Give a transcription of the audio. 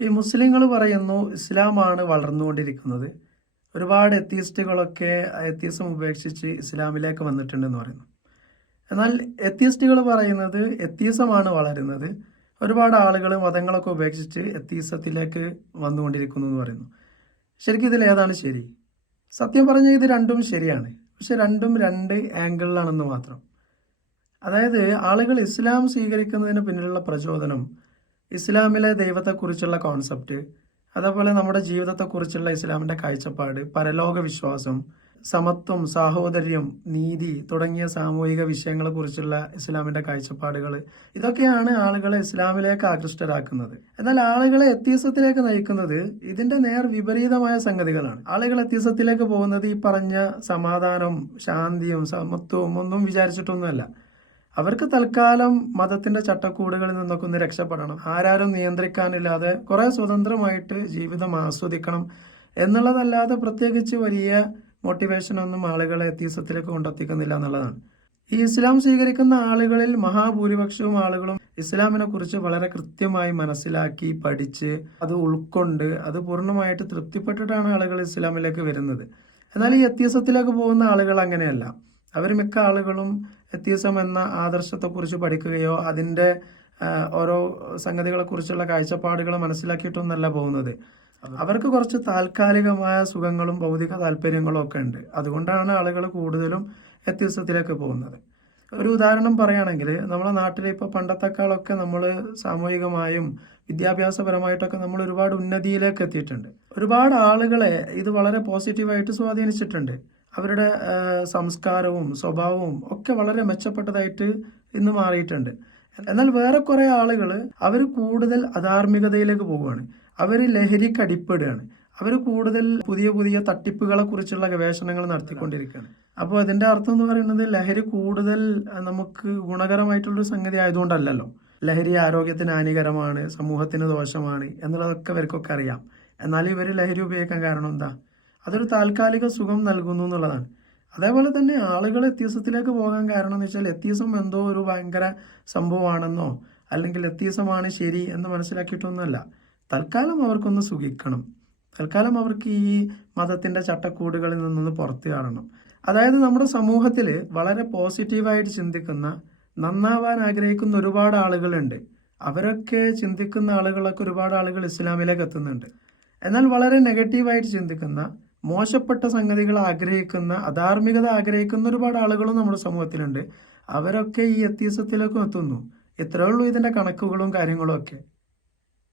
ഈ മുസ്ലിങ്ങൾ പറയുന്നു ഇസ്ലാമാണ് വളർന്നുകൊണ്ടിരിക്കുന്നത്. ഒരുപാട് എത്തീസ്റ്റുകളൊക്കെ എത്തീസം ഉപേക്ഷിച്ച് ഇസ്ലാമിലേക്ക് വന്നിട്ടുണ്ടെന്ന് പറയുന്നു. എന്നാൽ എത്തീസ്റ്റുകൾ പറയുന്നത് എത്തീസമാണ് വളരുന്നത്, ഒരുപാട് ആളുകൾ മതങ്ങളൊക്കെ ഉപേക്ഷിച്ച് എത്തീസത്തിലേക്ക് വന്നുകൊണ്ടിരിക്കുന്നു എന്ന് പറയുന്നു. ശരിക്കും ഇതിൽ ഏതാണ് ശരി? സത്യം പറഞ്ഞാൽ ഇത് രണ്ടും ശരിയാണ്, പക്ഷെ രണ്ടും രണ്ട് ആംഗിളിലാണെന്ന് മാത്രം. അതായത് ആളുകൾ ഇസ്ലാം സ്വീകരിക്കുന്നതിന് പിന്നിലുള്ള പ്രചോദനം ഇസ്ലാമിലെ ദൈവത്തെക്കുറിച്ചുള്ള കോൺസെപ്റ്റ്, അതേപോലെ നമ്മുടെ ജീവിതത്തെക്കുറിച്ചുള്ള ഇസ്ലാമിൻ്റെ കാഴ്ചപ്പാട്, പരലോക വിശ്വാസം, സമത്വം, സാഹോദര്യം, നീതി തുടങ്ങിയ സാമൂഹിക വിഷയങ്ങളെക്കുറിച്ചുള്ള ഇസ്ലാമിൻ്റെ കാഴ്ചപ്പാടുകൾ, ഇതൊക്കെയാണ് ആളുകളെ ഇസ്ലാമിലേക്ക് ആകൃഷ്ടരാക്കുന്നത്. എന്നാൽ ആളുകളെ എത്തീസത്തിലേക്ക് നയിക്കുന്നത് ഇതിൻ്റെ നേർ വിപരീതമായ സംഗതികളാണ്. ആളുകൾ എത്തീസത്തിലേക്ക് പോകുന്നത് ഈ പറഞ്ഞ സമാധാനവും ശാന്തിയും സമത്വവും ഒന്നും വിചാരിച്ചിട്ടൊന്നുമല്ല. അവർക്ക് തൽക്കാലം മതത്തിന്റെ ചട്ടക്കൂടുകളിൽ നിന്നൊക്കെ ഒന്ന് രക്ഷപ്പെടണം, ആരാരും നിയന്ത്രിക്കാനില്ലാതെ കുറെ സ്വതന്ത്രമായിട്ട് ജീവിതം ആസ്വദിക്കണം എന്നുള്ളതല്ലാതെ പ്രത്യേകിച്ച് വലിയ മോട്ടിവേഷൻ ഒന്നും ആളുകളെ എത്തീസത്തിലേക്ക് കൊണ്ടെത്തിക്കുന്നില്ല എന്നുള്ളതാണ്. ഈ ഇസ്ലാം സ്വീകരിക്കുന്ന ആളുകളിൽ മഹാഭൂരിപക്ഷവും ആളുകളും ഇസ്ലാമിനെ കുറിച്ച് വളരെ കൃത്യമായി മനസ്സിലാക്കി പഠിച്ച് അത് ഉൾക്കൊണ്ട് അത് പൂർണ്ണമായിട്ട് തൃപ്തിപ്പെട്ടിട്ടാണ് ആളുകൾ ഇസ്ലാമിലേക്ക് വരുന്നത്. എന്നാൽ ഈ എത്തീസത്തിലേക്ക് പോകുന്ന ആളുകൾ അങ്ങനെയല്ല. അവർ മിക്ക ആളുകളും എത്തീസം എന്ന ആദർശത്തെക്കുറിച്ച് പഠിക്കുകയോ അതിൻ്റെ ഓരോ സംഗതികളെക്കുറിച്ചുള്ള കാഴ്ചപ്പാടുകൾ മനസ്സിലാക്കിയിട്ടൊന്നല്ല പോകുന്നത്. അവർക്ക് കുറച്ച് താൽക്കാലികമായ സുഖങ്ങളും ഭൗതിക താല്പര്യങ്ങളും ഒക്കെ ഉണ്ട്. അതുകൊണ്ടാണ് ആളുകൾ കൂടുതലും എത്തീസത്തിലേക്ക് പോകുന്നത്. ഒരു ഉദാഹരണം പറയുകയാണെങ്കിൽ നമ്മുടെ നാട്ടിൽ ഇപ്പോൾ പണ്ടത്തെക്കാളൊക്കെ നമ്മൾ സാമൂഹികമായും വിദ്യാഭ്യാസപരമായിട്ടൊക്കെ നമ്മൾ ഒരുപാട് ഉന്നതിയിലേക്ക് എത്തിയിട്ടുണ്ട്. ഒരുപാട് ആളുകളെ ഇത് വളരെ പോസിറ്റീവായിട്ട് സ്വാധീനിച്ചിട്ടുണ്ട്. അവരുടെ സംസ്കാരവും സ്വഭാവവും ഒക്കെ വളരെ മെച്ചപ്പെട്ടതായിട്ട് ഇന്ന് മാറിയിട്ടുണ്ട്. എന്നാൽ വേറെ കുറെ ആളുകൾ അവർ കൂടുതൽ അധാർമികതയിലേക്ക് പോവുകയാണ്, അവർ ലഹരിക്ക് അടിപ്പെടുകയാണ്, അവർ കൂടുതൽ പുതിയ പുതിയ തട്ടിപ്പുകളെ കുറിച്ചുള്ള ഗവേഷണങ്ങൾ നടത്തിക്കൊണ്ടിരിക്കുകയാണ്. അപ്പോൾ അതിന്റെ അർത്ഥം എന്ന് പറയുന്നത് ലഹരി കൂടുതൽ നമുക്ക് ഗുണകരമായിട്ടുള്ളൊരു സംഗതി ആയതുകൊണ്ടല്ലല്ലോ. ലഹരി ആരോഗ്യത്തിന് ഹാനികരമാണ്, സമൂഹത്തിന് ദോഷമാണ് എന്നുള്ളതൊക്കെ ഇവർക്കൊക്കെ അറിയാം. എന്നാൽ ഇവർ ലഹരി ഉപയോഗിക്കാൻ കാരണം എന്താ? അതൊരു താൽക്കാലിക സുഖം നൽകുന്നു എന്നുള്ളതാണ്. അതേപോലെ തന്നെ ആളുകൾ എത്തീസത്തിലേക്ക് പോകാൻ കാരണം എന്ന് വെച്ചാൽ എത്തീസം എന്തോ ഒരു ഭയങ്കര സംഭവമാണെന്നോ അല്ലെങ്കിൽ എത്തീസമാണ് ശരി എന്ന് മനസ്സിലാക്കിയിട്ടൊന്നുമല്ല. തൽക്കാലം അവർക്കൊന്ന് സുഖിക്കണം, തൽക്കാലം അവർക്ക് ഈ മതത്തിന്റെ ചട്ടക്കൂടുകളിൽ നിന്നൊന്ന് പുറത്തു കാണണം. അതായത് നമ്മുടെ സമൂഹത്തിൽ വളരെ പോസിറ്റീവായിട്ട് ചിന്തിക്കുന്ന, നന്നാവാൻ ആഗ്രഹിക്കുന്ന ഒരുപാട് ആളുകളുണ്ട്. അവരൊക്കെ ചിന്തിക്കുന്ന ആളുകളൊക്കെ ഒരുപാട് ആളുകൾ ഇസ്ലാമിലേക്ക് എത്തുന്നുണ്ട്. എന്നാൽ വളരെ നെഗറ്റീവായിട്ട് ചിന്തിക്കുന്ന, മോശപ്പെട്ട സംഗതികൾ ആഗ്രഹിക്കുന്ന, അധാർമികത ആഗ്രഹിക്കുന്ന ഒരുപാട് ആളുകളും നമ്മുടെ സമൂഹത്തിലുണ്ട്. അവരൊക്കെ ഈ എത്തീസത്തിലേക്കും എത്തുന്നു. ഇത്രയേ ഉള്ളൂ ഇതിന്റെ കണക്കുകളും കാര്യങ്ങളും ഒക്കെ.